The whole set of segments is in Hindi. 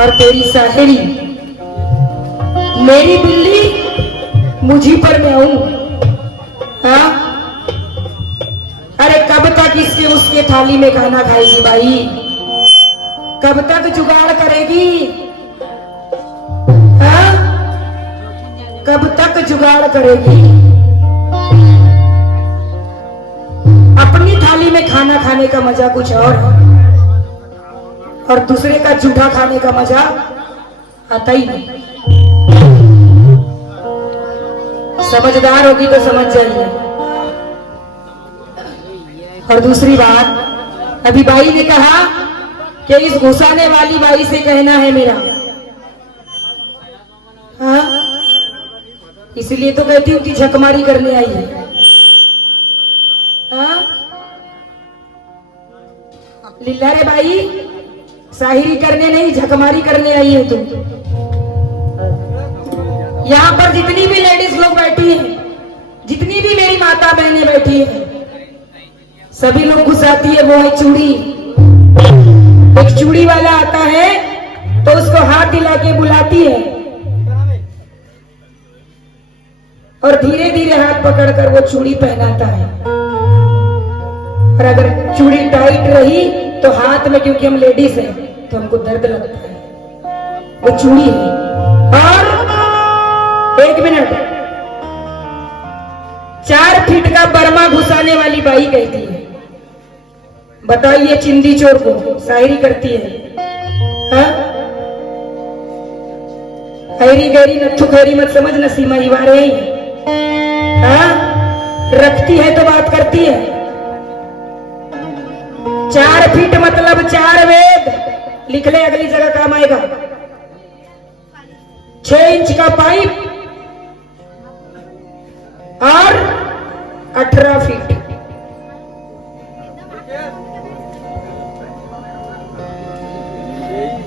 और तेरी साहेरी मेरी बिल्ली मुझी पर मैं हूं। हाँ, अरे कब तक इसके उसके थाली में खाना खाएगी भाई? कब तक जुगाड़ करेगी? हाँ, कब तक जुगाड़ करेगी? अपनी थाली में खाना खाने का मजा कुछ और है, और दूसरे का जूठा खाने का मजा आता ही नहीं। समझदार होगी तो समझ जाइए। और दूसरी बात, अभी बाई ने कहा कि इस घुसाने वाली बाई से कहना है मेरा। हाँ, इसलिए तो कहती हूँ कि झकमारी करने आई है। हाँ, लीला रे बाई, साहिरी करने नहीं, झकमारी करने आई है तुम। यहाँ पर जितनी भी लेडीज लोग बैठी हैं, जितनी भी मेरी माता बहनें बैठी हैं, सभी लोग घुसाती है वो है चूड़ी। एक चूड़ी वाला आता है तो उसको हाथ दिला के बुलाती है और धीरे धीरे हाथ पकड़कर वो चूड़ी पहनाता है। और अगर चूड़ी टाइट रही तो हाथ में, क्योंकि हम लेडीज हैं तो हमको दर्द लगता है, वो चूड़ी है। और 1 मिनट, 4 फीट का बर्मा घुसाने वाली बाई कहती है। बताइए, चिंदी चोर को शायरी करती है। हाँ? हैरी गैरी नत्थु खैरी मत समझ, नसीमा ही वारे। हाँ? रखती है तो बात करती है। 4 फीट मतलब 4 वेद, लिख ले, अगली जगह काम आएगा। 6 इंच का पाइप और 18 फीट।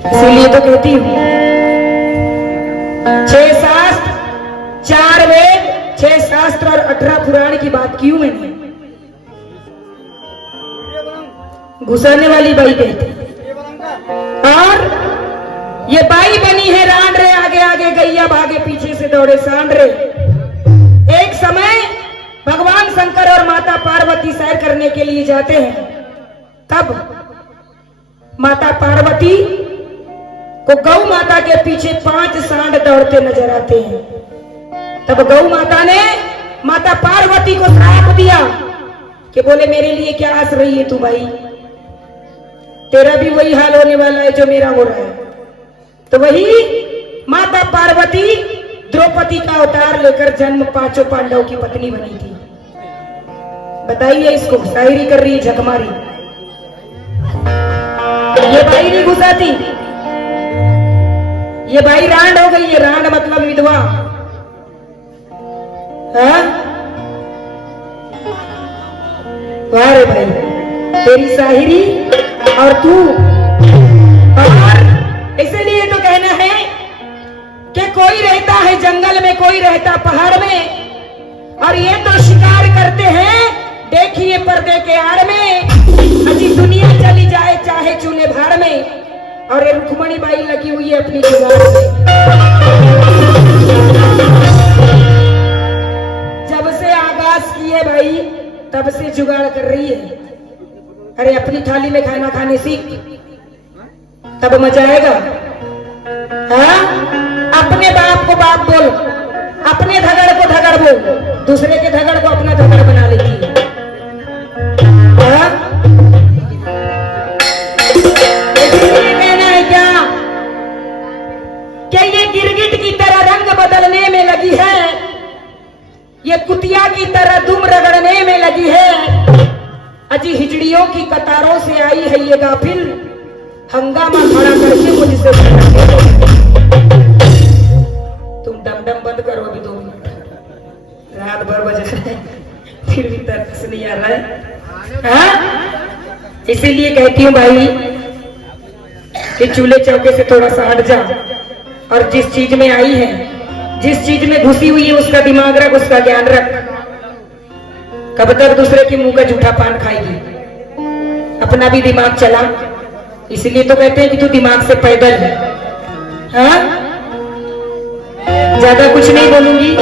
इसीलिए तो कहती हूं 6 शास्त्र, 4 वेद, 6 शास्त्र और 18 पुराण की बात क्यों मैंने? घुसाने वाली बाई कहती। और ये बाई बनी है रांड रे, आगे आगे गैया भागे, पीछे से दौड़े सांड रे। एक समय भगवान शंकर और माता पार्वती सैर करने के लिए जाते हैं। तब माता पार्वती को गौ माता के पीछे 5 सांड दौड़ते नजर आते हैं। तब गौ माता ने माता पार्वती को श्राप दिया कि बोले मेरे लिए क्या हंस रही है तू भाई, तेरा भी वही हाल होने वाला है जो मेरा हो रहा है। तो वही माता पार्वती द्रौपदी का अवतार लेकर जन्म 5 पांडव की पत्नी बनी थी। बताइए, इसको शायरी कर रही है झकमारी। ये बाई नहीं घुसाती, ये बाई रांड हो गई है। रांड मतलब विधवा। हाँ? वाह रे भाई, तेरी शायरी और तू। और इसलिए तो कहना है कि कोई रहता है जंगल में, कोई रहता पहाड़ में, और ये तो शिकार करते हैं देखिए पर्दे के आड़ में। अजी दुनिया चली जाए चाहे चूल्हे भाड़ में, और ये रुक्मणी बाई लगी हुई है अपनी जुगाड़ में। जब से आगाज की है भाई तब से जुगाड़ कर रही है। अरे अपनी थाली में खाना खाने सीख, तब मजा आएगा। हाँ, अपने बाप को बाप बोल, अपने धगड़ को धगड़ बोल, दूसरे के धगड़ को अपना धगड़ बना लेती है। हाँ? कहना है क्या कि ये गिरगिट की तरह रंग बदलने में लगी है, ये कुतिया की तरह दुम रगड़ने में लगी है। अजी हिजड़ियों की कतारों से आई है ये गाफिल, हंगामा खड़ा करके मुझसे तुम डम बंद करो अभी 2 मिनट, रात भर बज रहे फिर भी तरस नहीं आ रहा है। हाँ? इसीलिए कहती हूँ भाई कि चूल्हे चौके से थोड़ा सा हट जा, और जिस चीज में आई है, जिस चीज में घुसी हुई है उसका दिमाग रख, उसका ज्ञान रख। कब तक दूसरे के मुंह का जूठा पान खाएगी, अपना भी दिमाग चला। इसलिए तो कहते हैं कि तू दिमाग से पैदल है। हाँ? ज्यादा कुछ नहीं बोलूंगी।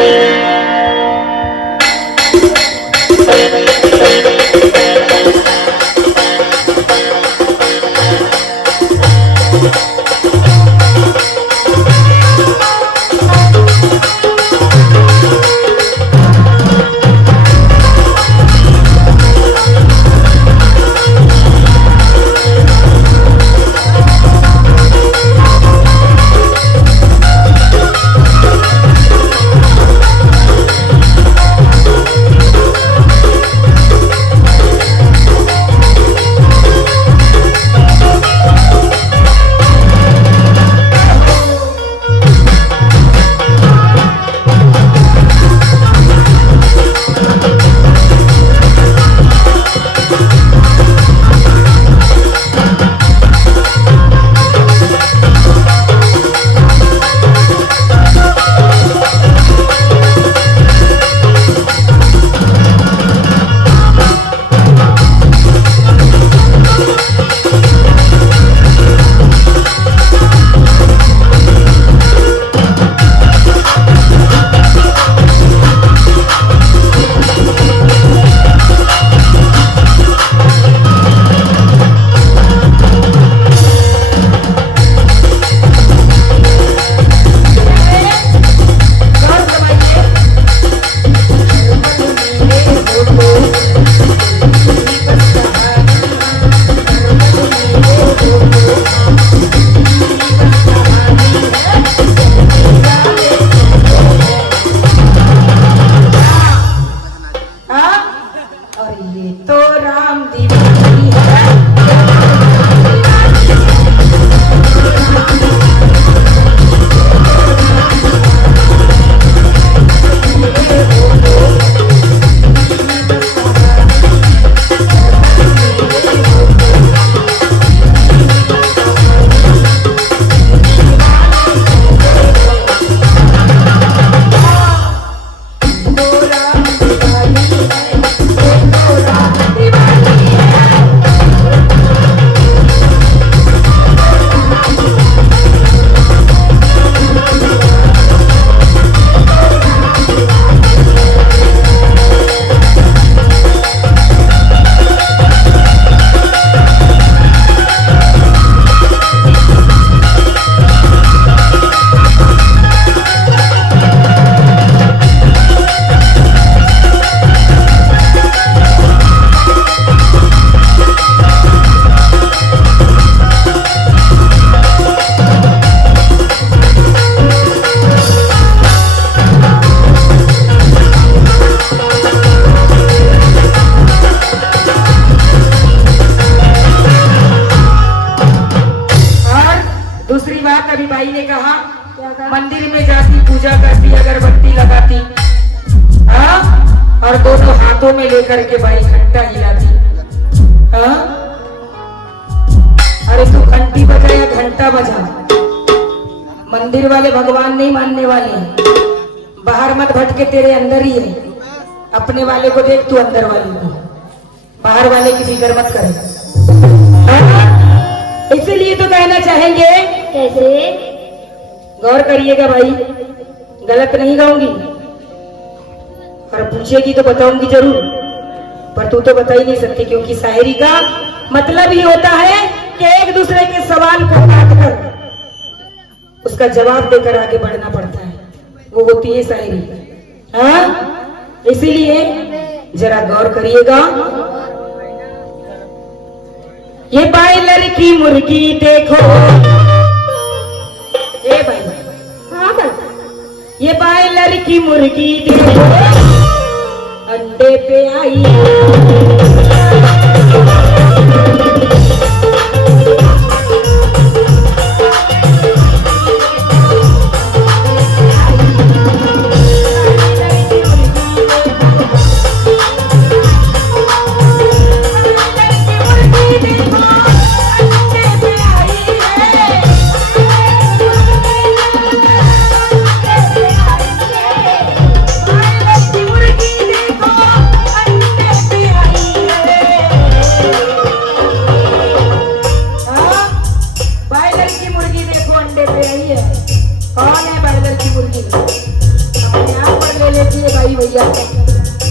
मंदिर में जाती, पूजा करती, अगरबत्ती लगाती, हाँ, और दोनों हाथों में लेकर के भाई घंटा हिलाती। हाँ, अरे तू घंटी बजा या घंटा बजा, मंदिर वाले भगवान नहीं मानने वाले हैं। बाहर मत भटके, तेरे अंदर ही है। अपने वाले को देख, तू अंदर वाले को, बाहर वाले की फिक्र मत करे। इसलिए तो कहना चाहेंगे, कैसे? गौर करिएगा भाई, गलत नहीं गाऊंगी और पूछेगी तो बताऊंगी जरूर, पर तू तो बता ही नहीं सकती, क्योंकि शायरी का मतलब ही होता है कि एक दूसरे के सवाल को काट कर उसका जवाब देकर आगे बढ़ना पड़ता है, वो होती है शायरी। हाँ, इसीलिए जरा गौर करिएगा। ये बॉयलर की मुर्गी देखो, ए भाई, हाँ भाई, ये बॉयलर की मुर्गी देखो अंडे पे आई।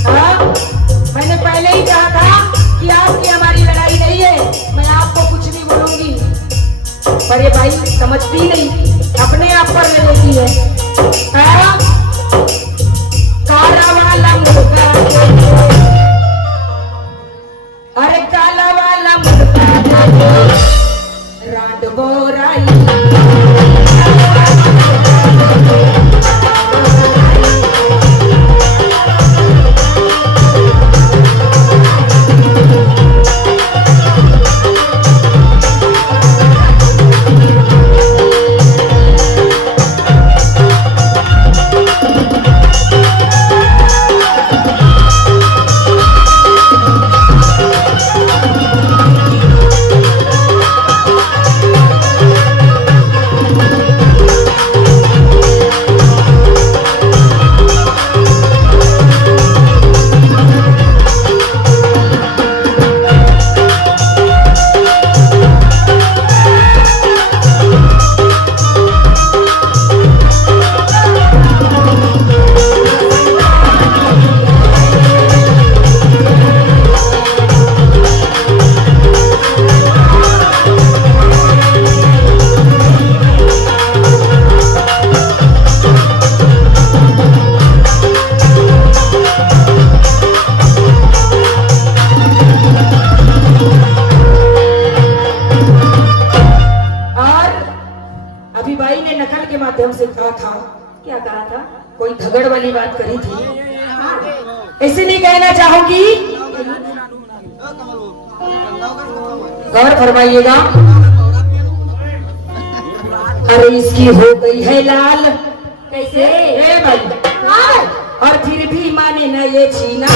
हाँ, मैंने पहले ही कहा था कि आपकी हमारी लड़ाई नहीं है, मैं आपको कुछ नहीं बोलूंगी, पर ये भाई समझती नहीं, अपने आप पर ले लेती है। हाँ? काला वाला मुर्गा, अरे काला वाला मुर्गा राड बोराई। से कहा था, क्या कहा था? कोई झगड़ वाली बात करी थी, इसलिए कहना चाहूंगी, गौर फरमाइएगा। अरे इसकी हो गई है लाल, कैसे? ए भाई, और फिर भी माने न ये छीना।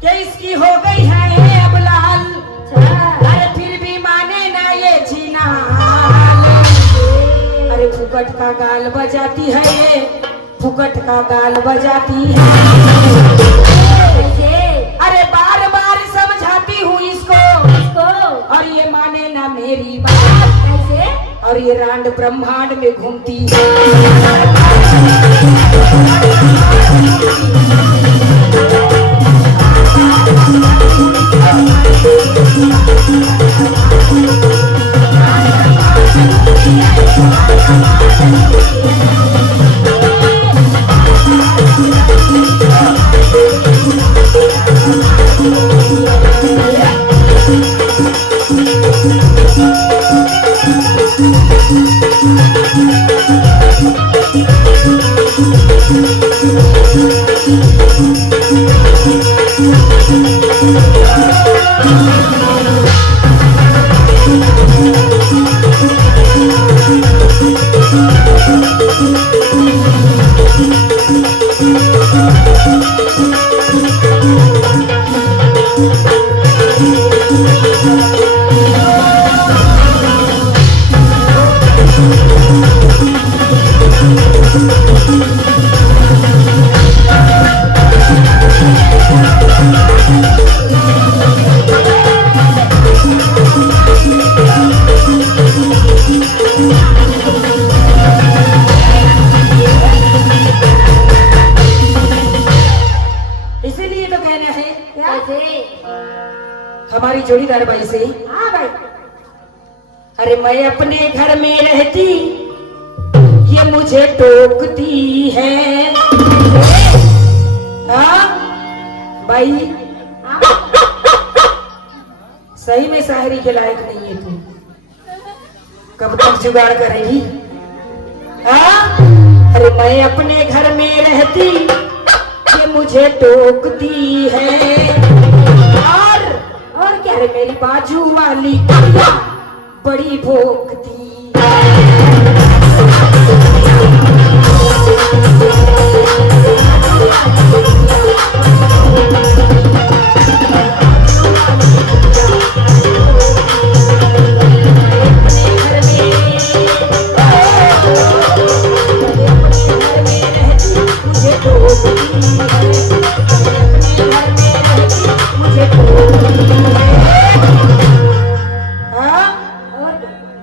क्या इसकी हो गई है अब लाल, अरे फिर भी माने न ये छीना। अरे फुकट का गाल बजाती है ये, फुकट का गाल बजाती है। अरे बार बार समझाती हूँ इसको, और ये माने ना मेरी बात। कैसे? और ये रांड ब्रह्मांड में घूमती है। जोड़ीदार बाई से। हाँ भाई। अरे मैं अपने घर में रहती, ये मुझे टोकती है। हाँ भाई, हाँ। सही में शायरी के लायक नहीं है तू। कब तक जुगाड़ करेगी? हाँ? अरे मैं अपने घर में रहती, ये मुझे टोकती है। और क्या? अरे मेरी बाजू वाली कुड़िया बड़ी भोंकती।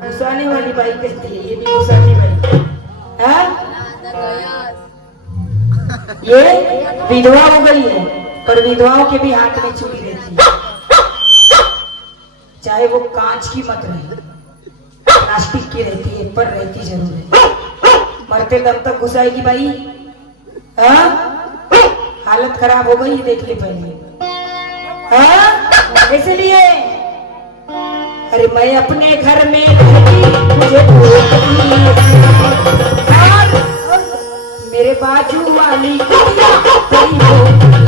गुस्साने वाली बाई कहती है, ये भी गुस्साती बाई। हाँ? ये विधवा हो गई है, पर विधवाओं के भी हाथ में चूड़ी रहती है, चाहे वो कांच की मत रहे, प्लास्टिक की रहती है, पर रहती जरूर है। मरते दम तक घुसाएगी बाई। हाँ? हालत खराब हो गई, देख ले पहले। हाँ? इसलिए अरे मैं अपने घर में रहती, मुझे मेरे बाजू वाली कुड़िया बड़ी भोंकती।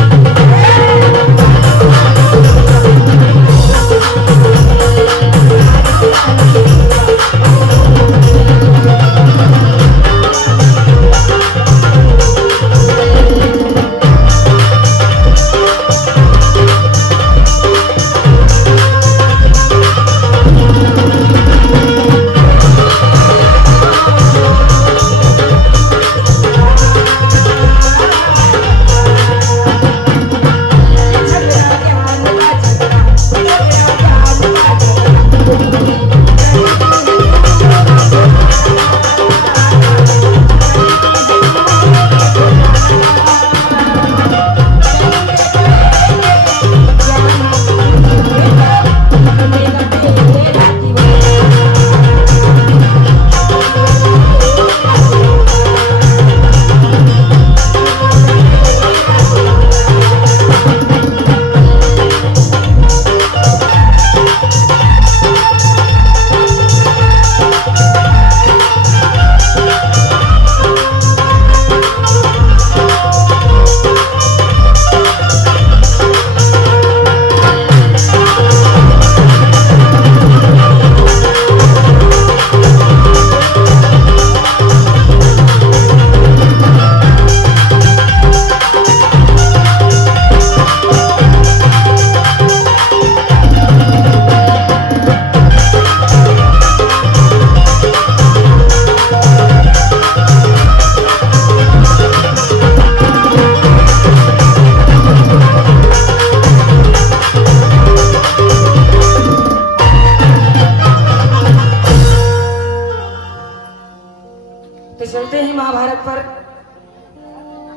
तो चलते हैं महाभारत पर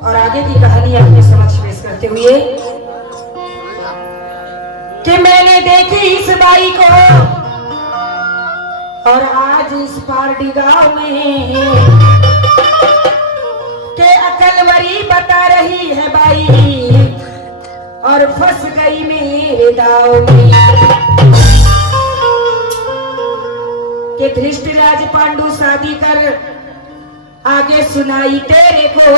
और आगे की कहानी अपने समक्ष पेश करते हुए कि मैंने देखी इस बाई को और आज इस पार्टी गांव में के अकलवरी बता रही है बाई और फंस गई मेरे दाव में कि धृष्टराज पांडु शादी कर आगे सुनाई तेरे को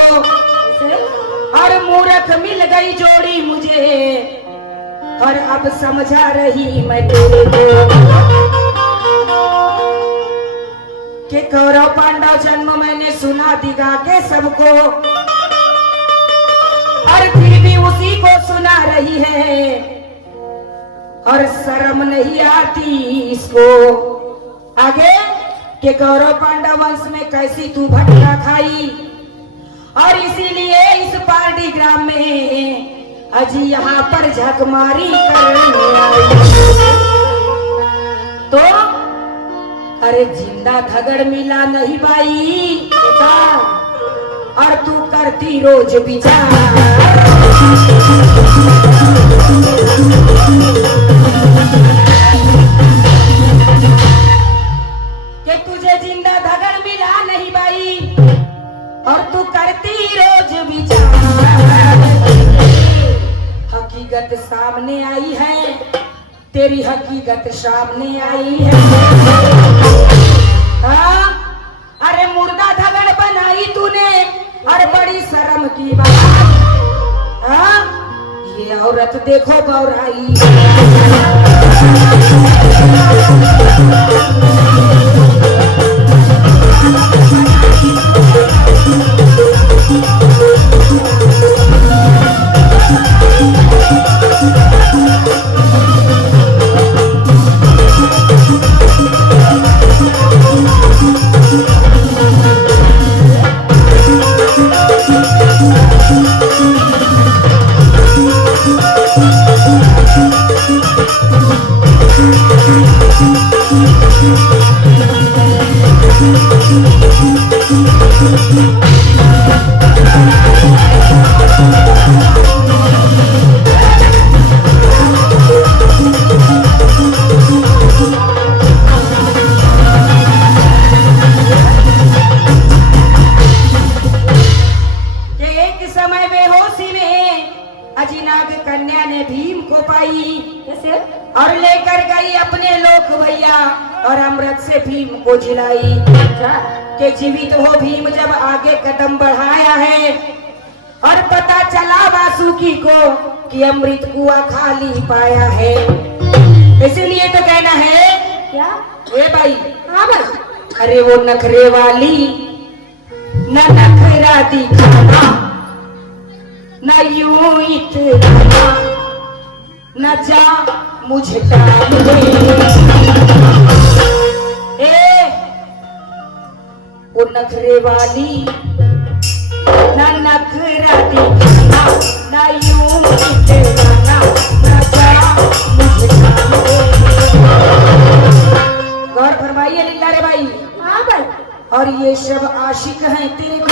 और मूर्ख मिल गई जोड़ी मुझे और अब समझा रही मैं तेरे को कि कौरव पांडव जन्म मैंने सुना दिखा के सबको और फिर भी उसी को सुना रही है और शर्म नहीं आती इसको आगे कि कौरव पांडव वंश में कैसी तू भटका खाई और इसीलिए इस पार्टी ग्राम में अजी यहाँ पर झकमारी करने आई तो अरे जिंदा धगड़ मिला नहीं बाई और तू करती रोज विचार तेरी हकीकत सामने आई है। हाँ? अरे मुर्दा धगड़ बनाई तूने और बड़ी शर्म की बात। हाँ? ये औरत देखो बौराई। अजिनाग कन्या ने भीम को पाई कैसे? और लेकर गई अपने लोक भैया और अमृत से भीम को झिलाई। के जीवित हो भीम जब आगे कदम बढ़ाया है और पता चला वासुकी को कि अमृत कुआ खाली पाया है। इसलिए तो कहना है क्या? ए भाई, हाँ भाई। अरे वो नखरे वाली न नखरा दिखाना न यूं इतना न जा मुझे टाल दे। वो नखरे वाली न नखरा दिखाना न यूं इतना न जा मुझे टाल दे। गौर फरमाइए लीला रे भाई। हाँ भाई। और ये सब आशिक हैं तेरे को।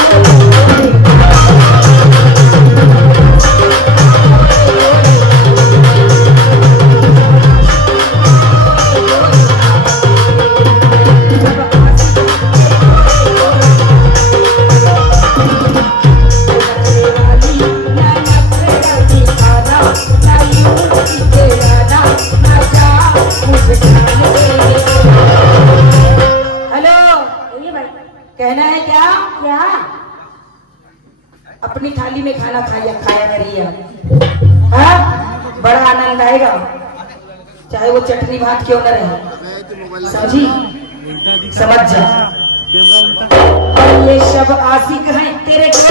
कहना है क्या? क्या? अपनी थाली में खाना खाया करिए। हाँ? बड़ा आनंद आएगा, चाहे वो चटनी भात क्यों न रहे। समझी? समझ जा। और ये सब आशिक हैं तेरे को।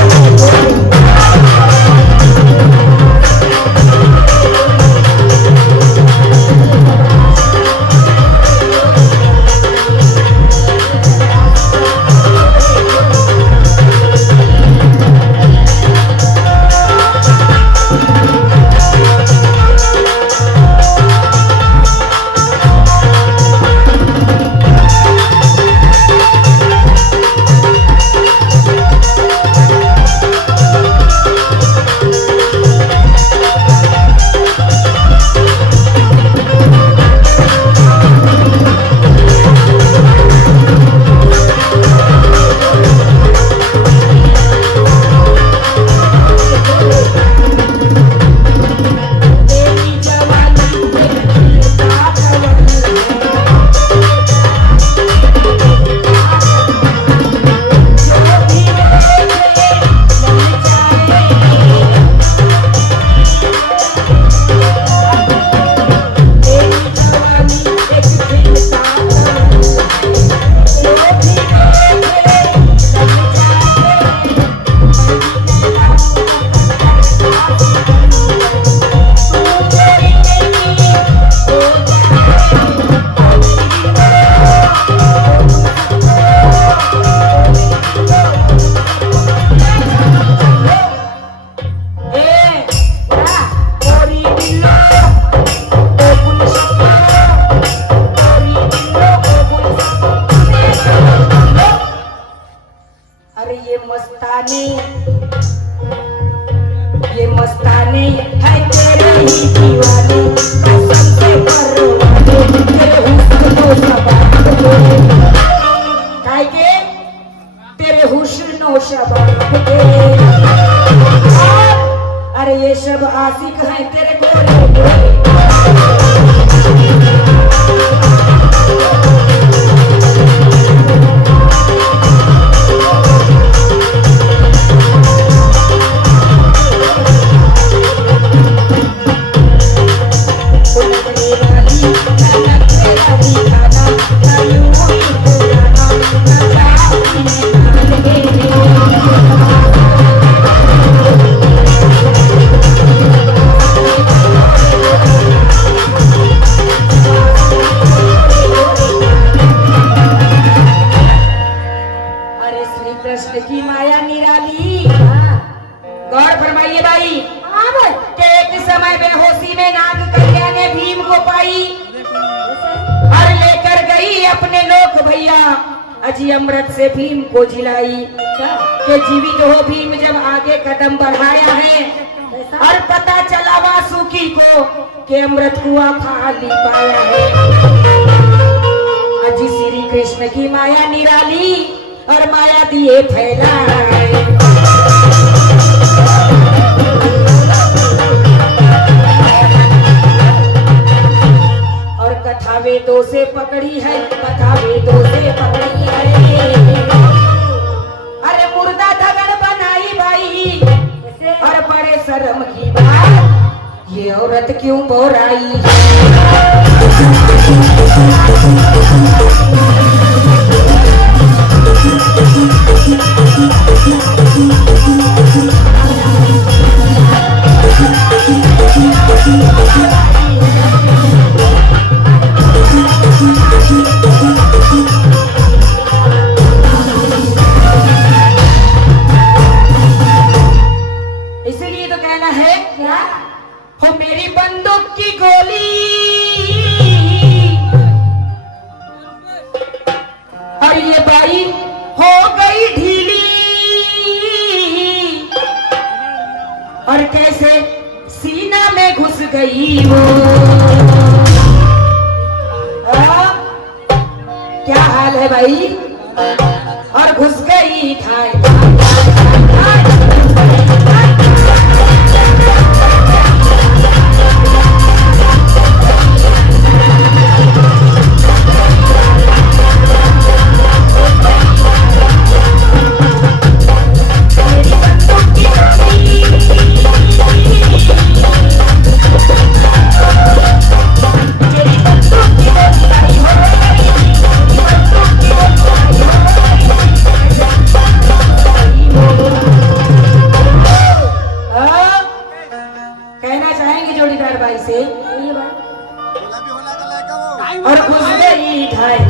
ये मस्तानी है तेरे ही दीवानी, कसम से परवाने तेरे हुस्न को शबाब दे। काहे के तेरे हुस्न शबाब दे। अरे ये सब आशिक हैं तेरे गोरे गोरे। अजी अमृत से भीम को जिलाई के जीवित हो भीम जब आगे कदम बढ़ाया है और पता चला वासुकी को कि अमृत कुआ खाली पाया है। अजी श्री कृष्ण की माया निराली और माया दिए फैलाए। और कथा वेदों से पकड़ी है, कथा वेदों से पकड़ी है। अरे मुर्दा धगड़ बनाई भाई और बड़े शर्म की बात ये औरत क्यों बोराई है। इसलिए तो कहना है क्या हो मेरी बंदूक की गोली और ये बाई हो गई ढीली और कैसे सीना में घुस गई वो। क्या हाल है भाई और घुस गई ठाई। कहना चाहेंगे जोड़ीदार भाई से और घुस गई ढाई।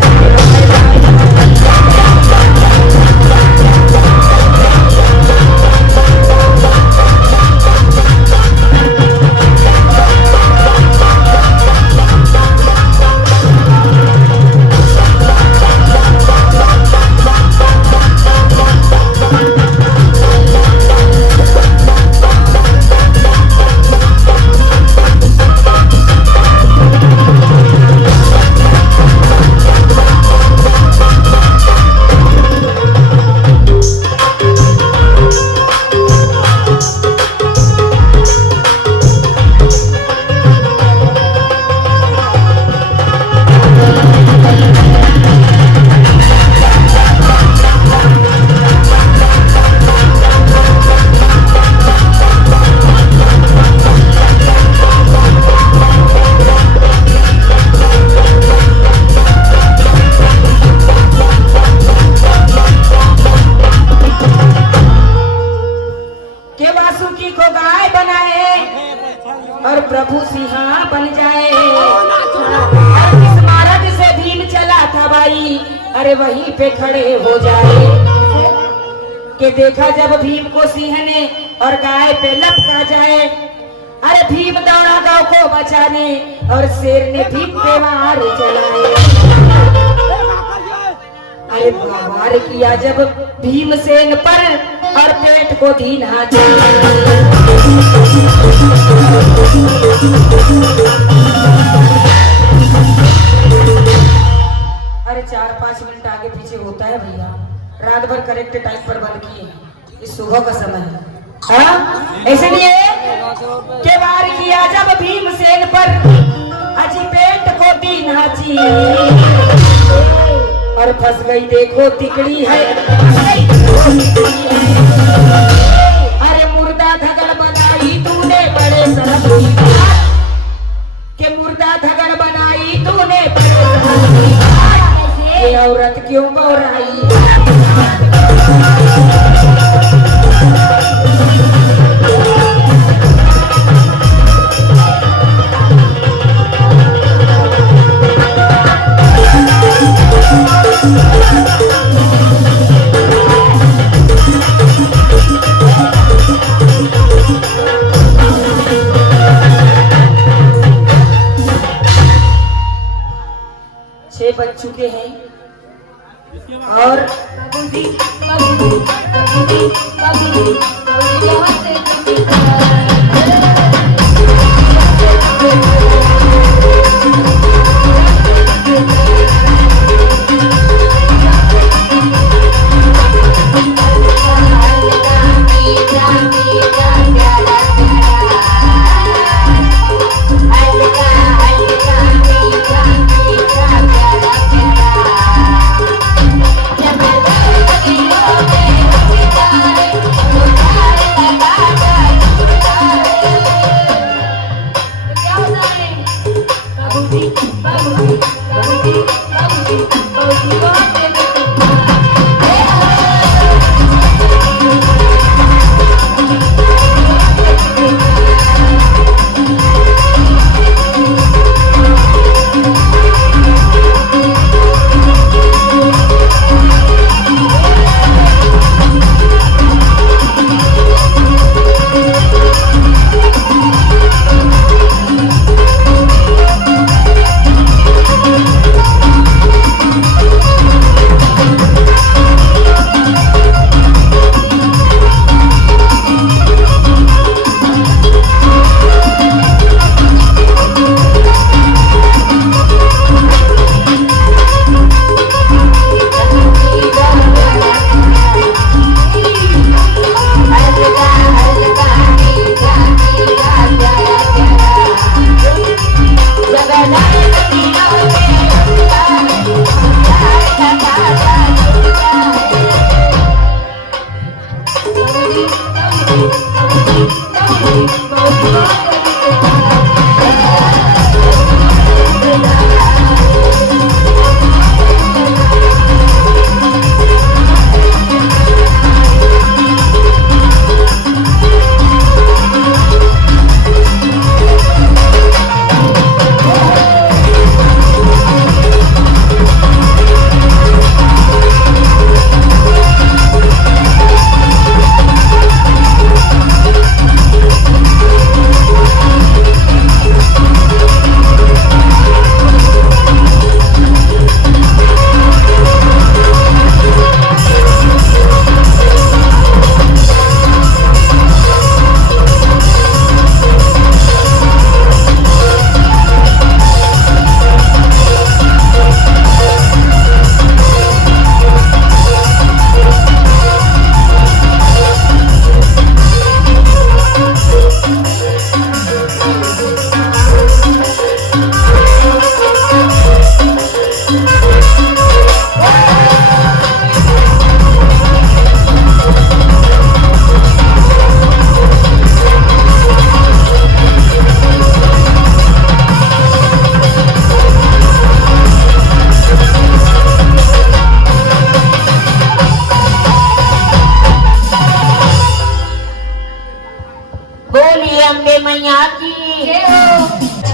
और प्रभु सिंहा बन जाए। और जिस मार्ग से भीम चला था भाई अरे वहीं पे खड़े हो जाए। कि देखा जब भीम को सिंह ने और गाय पे लपका जाए। अरे भीम दौड़ा गांव को बचाने और शेर ने भीम पे वार चलाए। अरे वार किया जब भीमसेन पर और पेट को दीना अरे 4-5 मिनट आगे पीछे होता है भैया। रात भर करेक्ट टाइम पर बंद किए, इस सुबह का समय है। हाँ इसलिए के वार किया जब भीमसेन पर अजी पेट को दीना और फंस गई देखो तिकड़ी है। अरे मुर्दा धगड़ बनाई तूने बड़े शर्म की बात। के मुर्दा धगड़ बनाई तूने बड़े शर्म की बात। ये औरत क्यों बोराई। बज चुके हैं और बाबूजी बाबूजी बाबूजी बाबूजी बाबूजी यहाँ से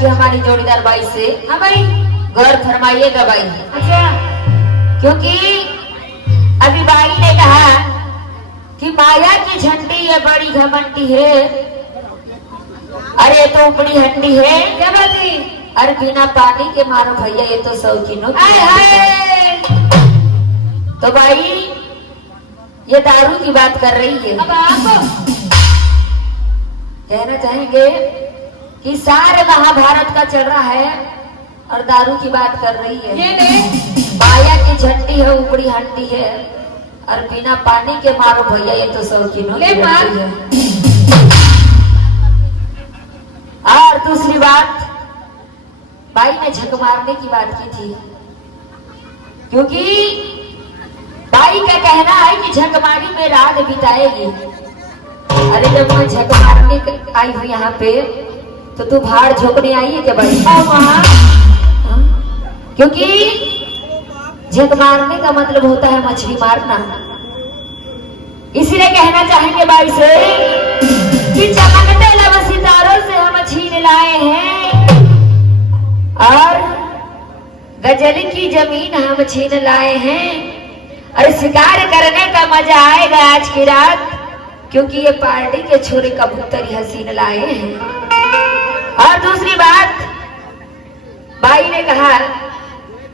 हमारी जोड़ीदार बाई से हाँ भाई गौर फरमाइएगा बाई, अच्छा क्योंकि अभी बाई ने कहा कि माया की झंडी ये बड़ी घमंडी है, अरे तो बड़ी हंडी है, क्या बात है? अरे बिना पानी के मारो भैया ये तो शौकीनों की हाय तो भाई ये दारू की बात कर रही है। अब आप कहना चाहेंगे कि सारे महाभारत का चल रहा है और दारू की बात कर रही है। ये ने माया की झंडी है ऊपरी हंडी है और बिना पानी के मारो भैया ये तो शौकीनों ले की मार। हंडी है। और दूसरी बात, बाई ने झक मारने की बात की थी, क्योंकि बाई का कहना है कि झकमारी में रात बिताएगी। अरे जब मैं झक मारने आई हूँ यहाँ पे तो तू भाड़ झोंकने आई है क्या बाई? हाँ? क्योंकि झक मारने का मतलब होता है मछली मारना। इसलिए कहना चाहेंगे बाई से कि चमकते लव सितारों से हम छीन लाए हैं और गजल की जमीन हम छीन लाए हैं और शिकार करने का मजा आएगा आज की रात, क्योंकि ये पार्टी के छोरे कबूतर हसीन लाए हैं। और दूसरी बात, बाई ने कहा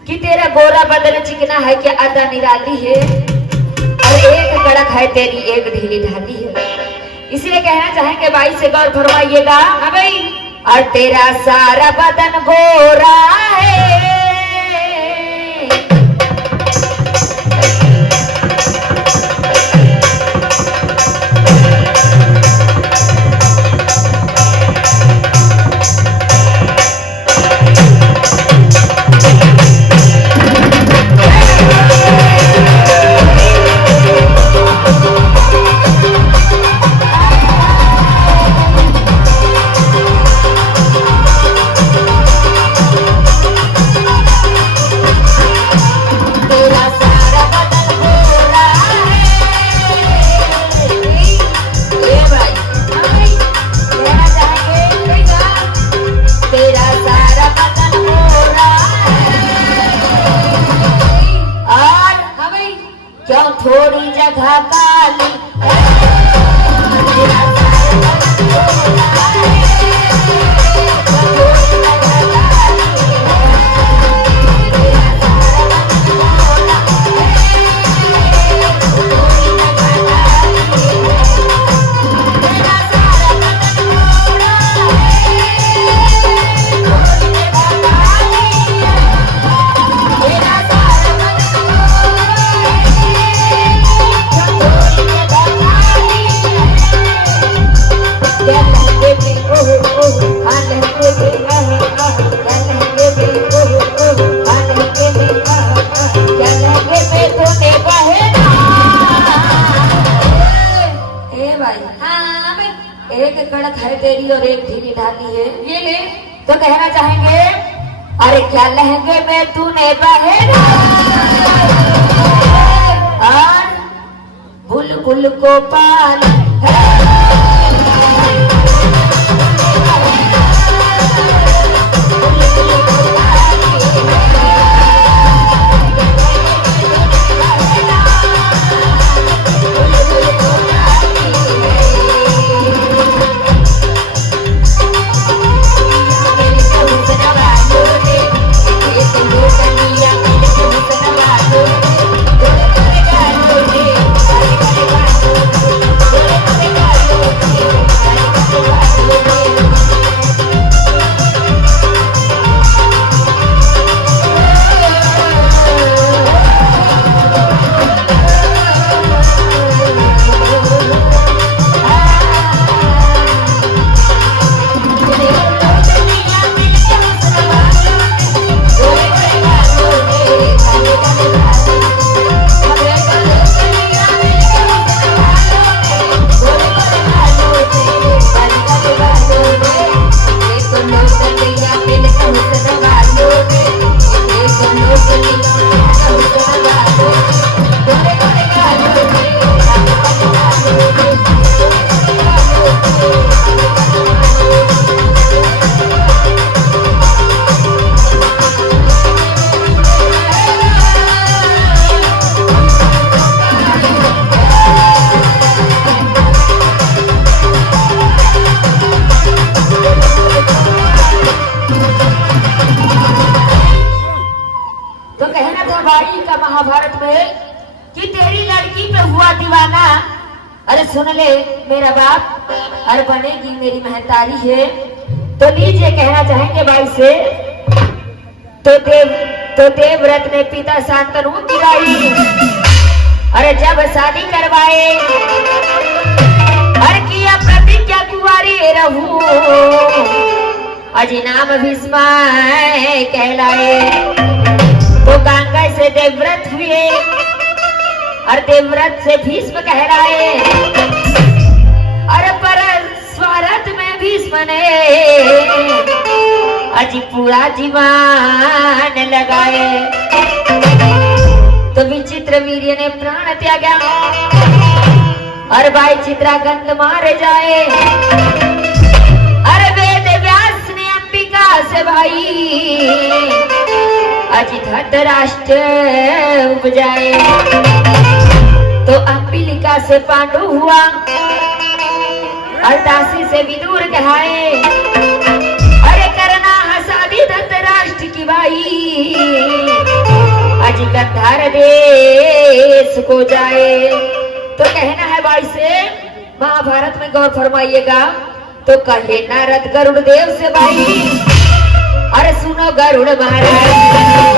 कि तेरा गोरा बदन चिकना है कि आधा निराली है, और एक कड़क है तेरी एक ढीली ढाली है। इसलिए कहना चाहेंगे भाई से गौर फरमाइएगा। हाँ भाई, और तेरा सारा बदन गोरा है, क्यों थोड़ी जगह काली एक कड़क है तेरी और एक ढीली ढाली है। ये ले तो कहना चाहेंगे, अरे क्या लहंगे में तूने बहेरा और बुलबुल को पाल महाभारत में कि तेरी लड़की पे हुआ दीवाना। अरे सुन ले मेरा बाप, अरे बनेगी मेरी महतारी है। तो लीजिए कहना चाहेंगे भाई से, तो देवव्रत ने पिता शांतनु गिराई, अरे जब शादी करवाए, अरे किया प्रतिज्ञा कुंवारी रहूं, अजी नाम भीष्मा कहलाए। तो गंगा से देवव्रत हुए और देवव्रत से भीष्म कहलाए। अरे पर स्वार्थ में भीष्म ने अजी पूरा जीवन लगाए। तो विचित्र वीर्य ने प्राण त्यागा और भाई चित्रागंध मारे जाए। अरे वेद व्यास ने अंबिका से भाई अजी धृतराष्ट्र उपजाए। तो अंबिलिका से पांडु हुआ और दासी से विदुर कहाए। अरे करना शादी धृतराष्ट्र की भाई आज गंधार देश को जाए। तो कहना है भाई से महाभारत में गौर फरमाइएगा। तो कहे नारद गरुड़ देव से भाई, अरे सुनो गरुड़ महाराज,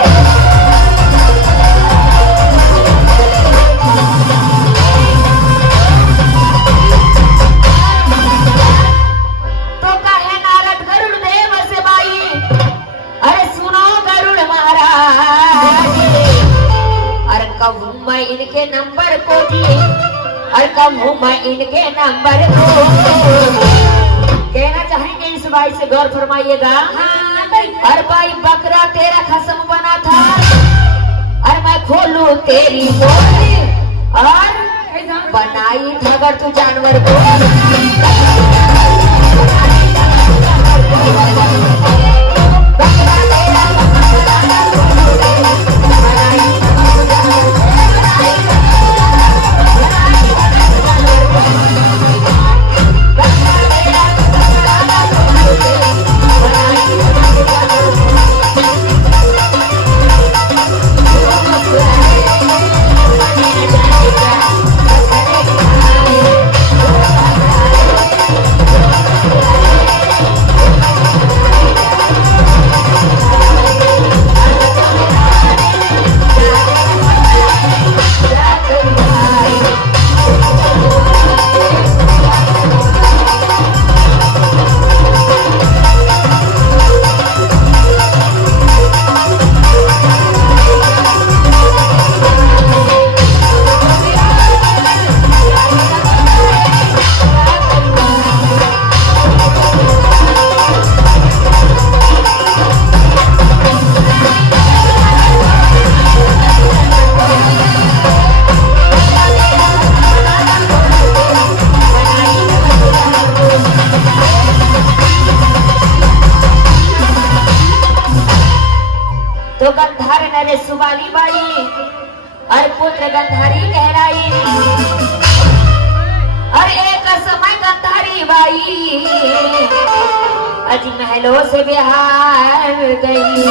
तो कहे नारद गरुड़ देव से भाई, अरे सुनो गरुड़ महाराज, अरे कहूँ मैं इनके नंबर को दिए, अरे कहूँ मैं इनके नंबर को। कहना चाहेंगे इस भाई से गौर फरमाइएगा। अरे भाई बकरा तेरा खसम बना था, अरे मैं खोलू तेरी बोली, और बनाई अगर तू जानवर को। तो गंधार नरे सुबाली बाई और पुत्र गंधारी कहलाई, और एक समय गंधारी बाई अज महलों से बिहार गई।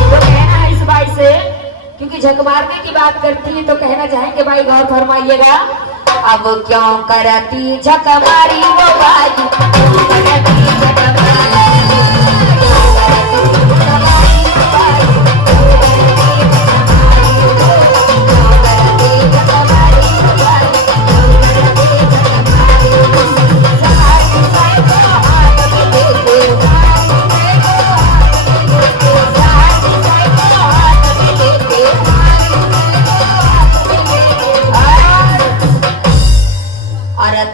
तो कहना है इस बाई से, क्योंकि झक मारने की बात करती है, तो कहना चाहेंगे भाई गौर फरमाइएगा। अब क्यों करती झक मारी वो बाई, क्यों करती झक मारी,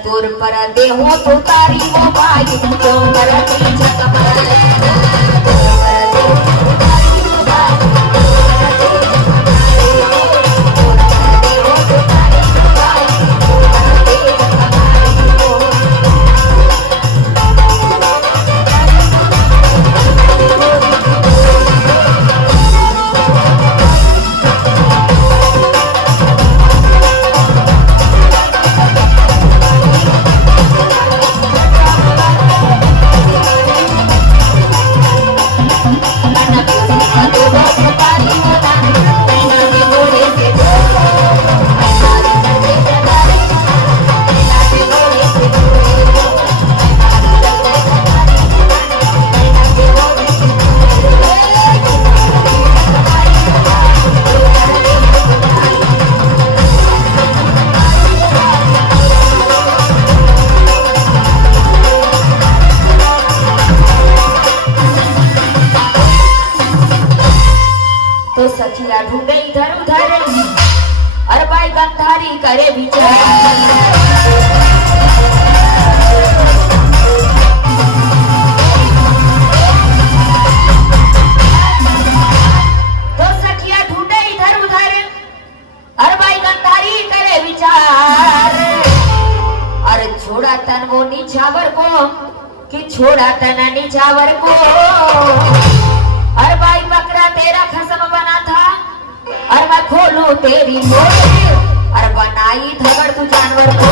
तुर पर देहो तो तारी वो बाई, क्यों करती झक मारी, तो सखिया ढूंढे इधर उधर, और भाई गंधारी करे विचार। तो सखिया ढूंढे इधर उधर, और भाई गंधारी करे विचार, और छोड़ा तन वो निछावर को, कि छोड़ा तन निछावर को, और भाई बकरा तेरा खसम बना था, और मैं खोलू तेरी मोटी, और बनाई धगड़ तू जानवर को।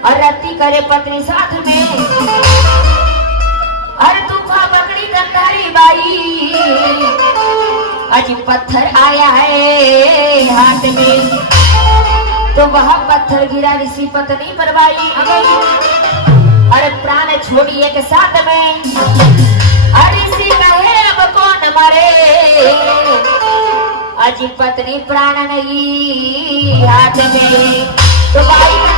और रत्ती करे पत्नी साथ में। अरे तूफा पकड़ी गंधारी बाई, अजी पत्थर आया है हाथ में, तो वह पत्थर गिरा ऋषि पत्नी पर बाई। अरे प्राण छोड़िए के साथ में, अरे ऋषि कहे अब कौन मरे, अजी पत्नी प्राण नहीं हाथ में, तो बाई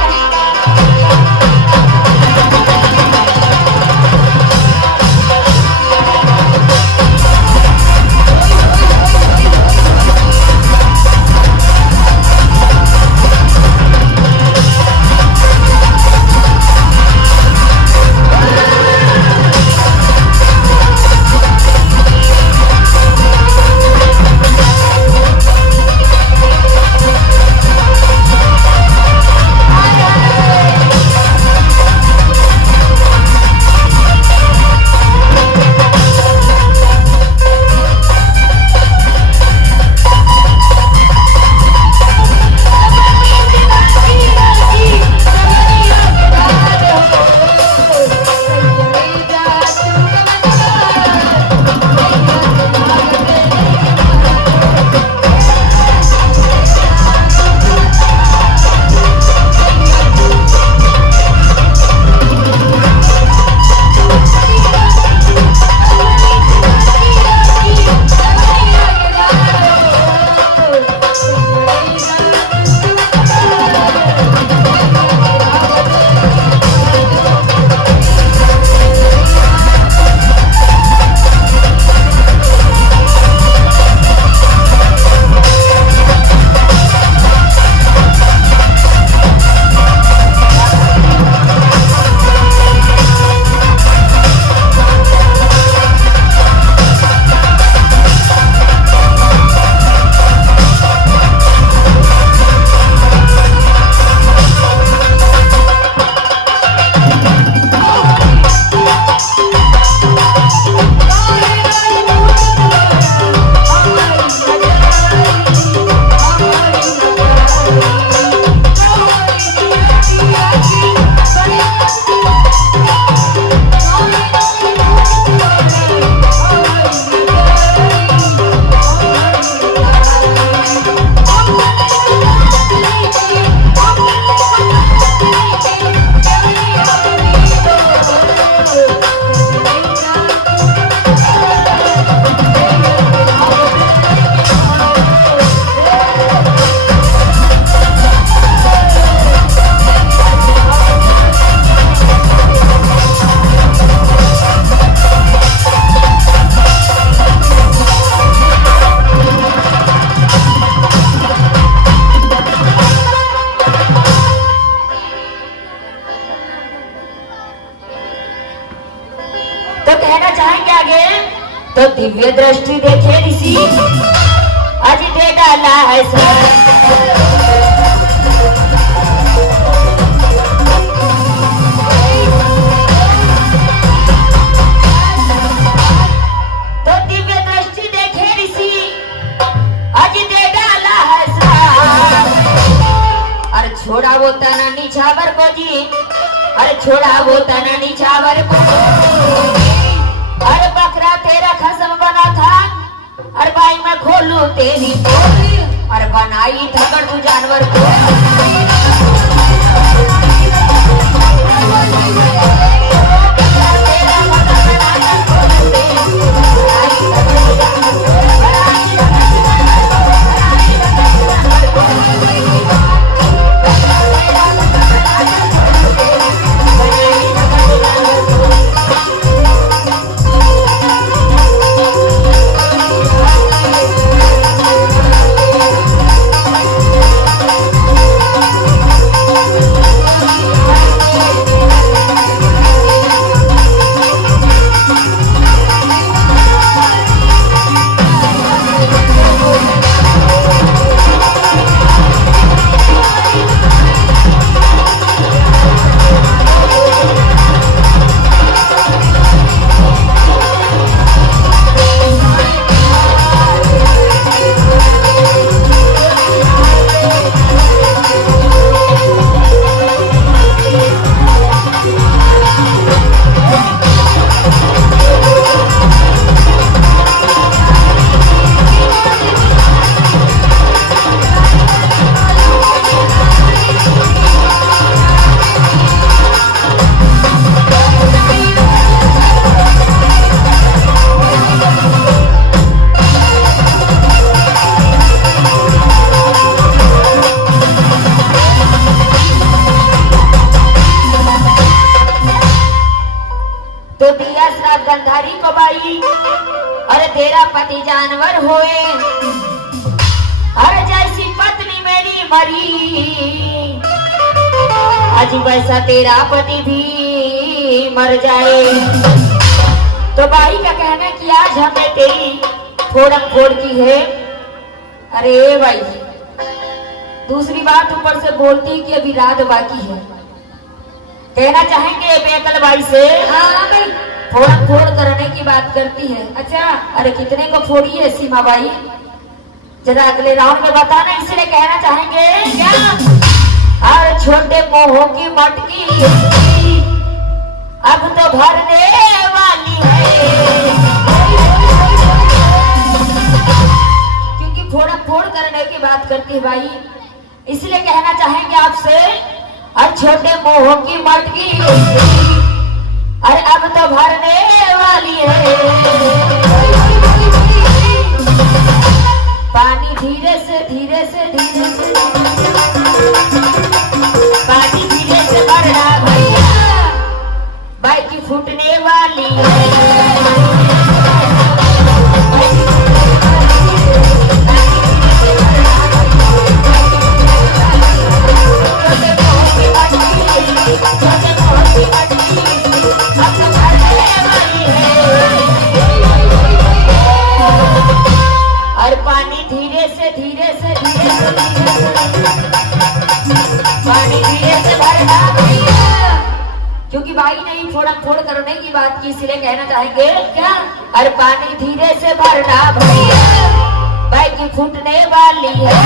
तो दिव्य दृष्टि देखे ऋषि, अज दे डाला है सर। तो दिव्य दृष्टि देखे ऋषि, अज दे डाला है सर। अरे छोड़ा वो तना निछावर को जी, अरे छोड़ा वो तना निछावर को। अरे बकरा तेरा खसम बना था, अरे भाई मैं खोलू तेरी पोल, अरे बनाई थकड़ तू जानवर को। मरी, आज वैसा तेरा पति भी मर जाए। तो बाई का कहना कि आज हमें तेरी फोड़म फोड़ की है। अरे भाई, दूसरी बात ऊपर से बोलती कि अभी रात बाकी है। कहना चाहेंगे बेकल बाई से, हाँ भाई, फोड़म फोड़ करने की बात करती है। अच्छा, अरे कितने को फोड़ी है सीमा बाई, जरा अगले राउंड में बताना। इसलिए कहना चाहेंगे क्या, और छोटे मोहों की मटकी अब तो भरने वाली है। क्योंकि फोड़ा फोड़ करने की बात करती है भाई, इसलिए कहना चाहेंगे आपसे, और छोटे मोहों की मटकी अरे अब तो भरने वाली है। पानी धीरे से धीरे से धीरे से पानी धीरे से भरना भैया, बाइक फूटने वाली है। और पानी धीरे से धीरे से धीरे से पानी धीरे से भरना भैया, क्योंकि भाई नहीं फोड़ा फोड़ करने की बात की, इसलिए कहना चाहेंगे क्या, और पानी धीरे से भरना भैया, बाइक फूटने वाली है।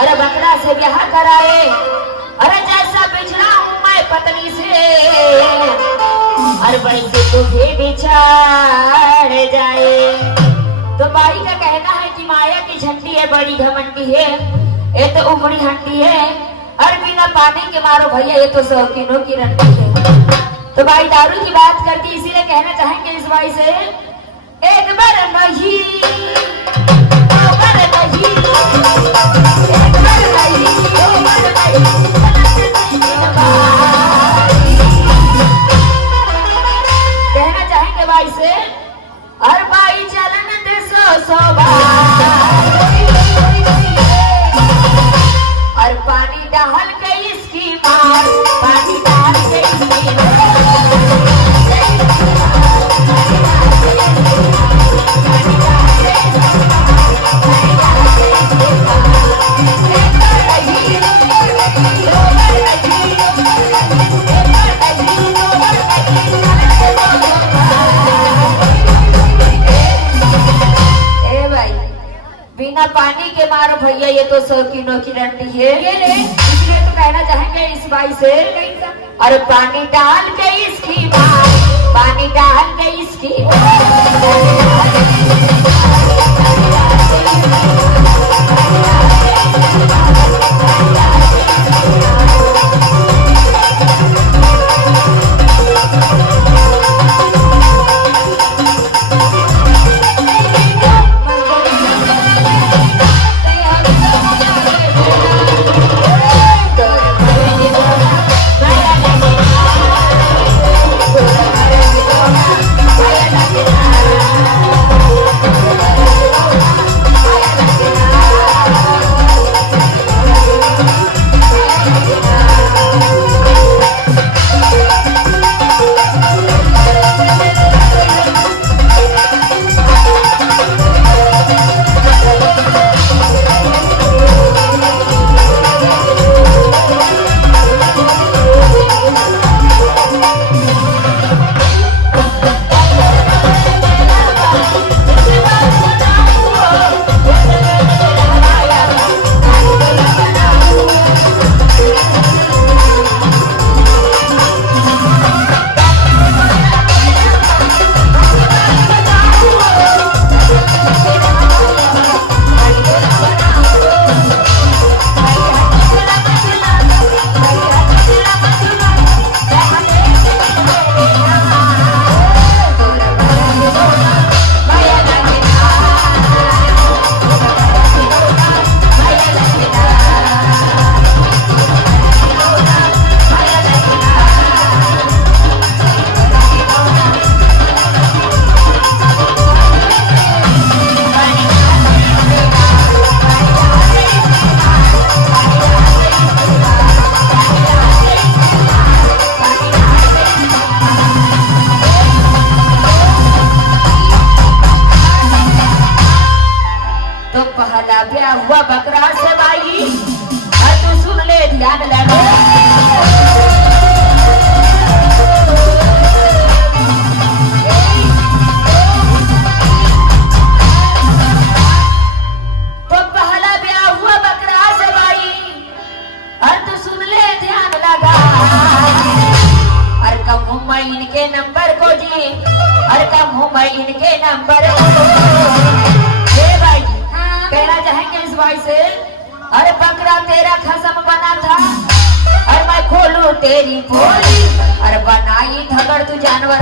अरे बकरा से ब्याह कराए, अरे जैसा बिछड़ा हूँ मैं पत्नी से, अरे वैसे तुझे बिछाड़ जाए। तो बाई का कहना है कि माया की झंडी है बड़ी घमंडी है, ये तो उमड़ी हंडी है, और बिना पानी के मारो भैया ये तो शौकीनों की रंडी है। तो बाई दारू की बात करती, इसीलिए कहना चाहेंगे इस बाई से, एक बार नहीं दो बार नहीं, एक बार नहीं दो बार नहीं, कहना चाहेंगे बाई से, और बाई चलन दे सौ बार, और पानी डाल के इसकी मार, पानी डाल के इसकी मार, बिना पानी के मारो भैया ये तो शौकीनों की रंडी है। इसलिए तो कहना चाहेंगे इस बाई से, और पानी डाल के इसकी मार, पानी डाल के इसकी मैं इनके नंबर को जी, अरे कम हूँ मैं इनके नंबर को। हे भाई हाँ। कहना चाहेंगे इस भाई से, अरे बकरा तेरा खसम बना था, अरे मैं खोलू तेरी बोली, अरे बनाई धगर तू जानवर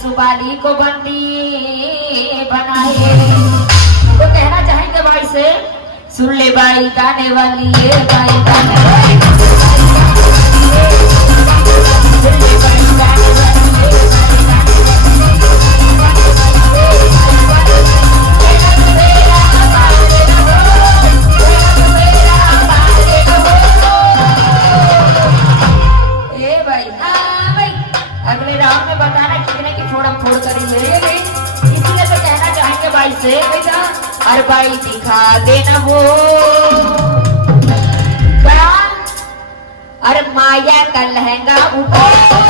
सुबाली को बंदी बनाए। तो कहना चाहेंगे भाई से, सुन ले बाई गाने वाली ये बाई गाने वाली, सुन ले बाई गाने अगले राउंड में बताना कितने की फोड़ करेंगे। इसलिए तो कहना चाहेंगे भाई से, अरे भाई दिखा देना वो क्या, अरे माया का लहंगा उठा